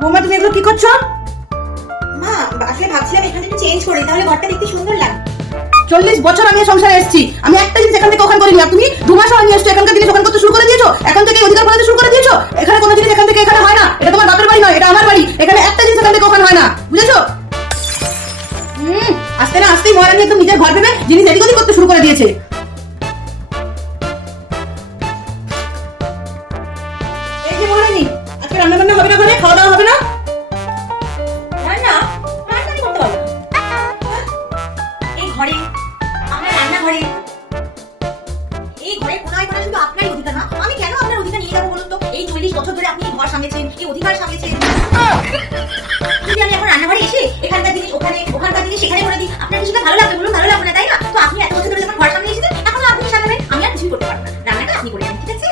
বৌমা তুমি এগুলো কি করছো? মা আসলে ভাবছিলাম এখানে একটু চেঞ্জ করি, তাহলে ঘরটা দেখতে সুন্দর লাগবে। 40 বছর আমি এই সংসারে এসেছি, আমি একটা জিনিস এখান থেকে ওখান করিনি। আর তুমি 2 মাস হয়নি এসছো, এখানকার জিনিস ওখান করতে শুরু করে দিয়েছো, এখন থেকে অধিকার ফলাতে শুরু করে দিয়েছো। এখানে কোনো জিনিস এখান থেকে এখানে হয় না, এটা তোমার বাপের বাড়ি নয়, এটা আমার বাড়ি। এখানে একটা জিনিস এখান থেকে ওখানে হয় না, বুঝেছো? আস্তে না আস্তেই মহারানী একদম নিজের ঘর ভেবে জিনিস এদিক ওদিক করতে শুরু করে দিয়েছে। এই যে মহারানী, আজকে রান্না বান্না হবে না, ঘরে খাওয়া দাওয়া হবে না? রান্না রান্না আমি করতে পারবো না। এই ঘরে, আমার রান্নাঘরে, এই ঘরে কোনায় কোনায় শুধু আপনারই অধিকার। না, আমি কেন আপনার অধিকার নিয়ে যাবো বলুন তো? এই 40 বছর ধরে আপনি এই ঘর সামলেছেন, এই অধিকার সামলেছেন। যদি আমি এখন রান্নাঘরে এসে এখানকার জিনিস ওখানে, ওখানকার জিনিস সেখানে করে দিই, আপনার কিছুটা ভালো লাগবে বলুন? ভালো লাগবে না, তাই না? তো আপনি এত বছর ধরে যখন ঘর সামলে এসেছেন, এখন আপনি সামলাবেন, আমি আর কিছুই করতে পারবো না। রান্নাটা আপনি করে দেন, ঠিক আছে?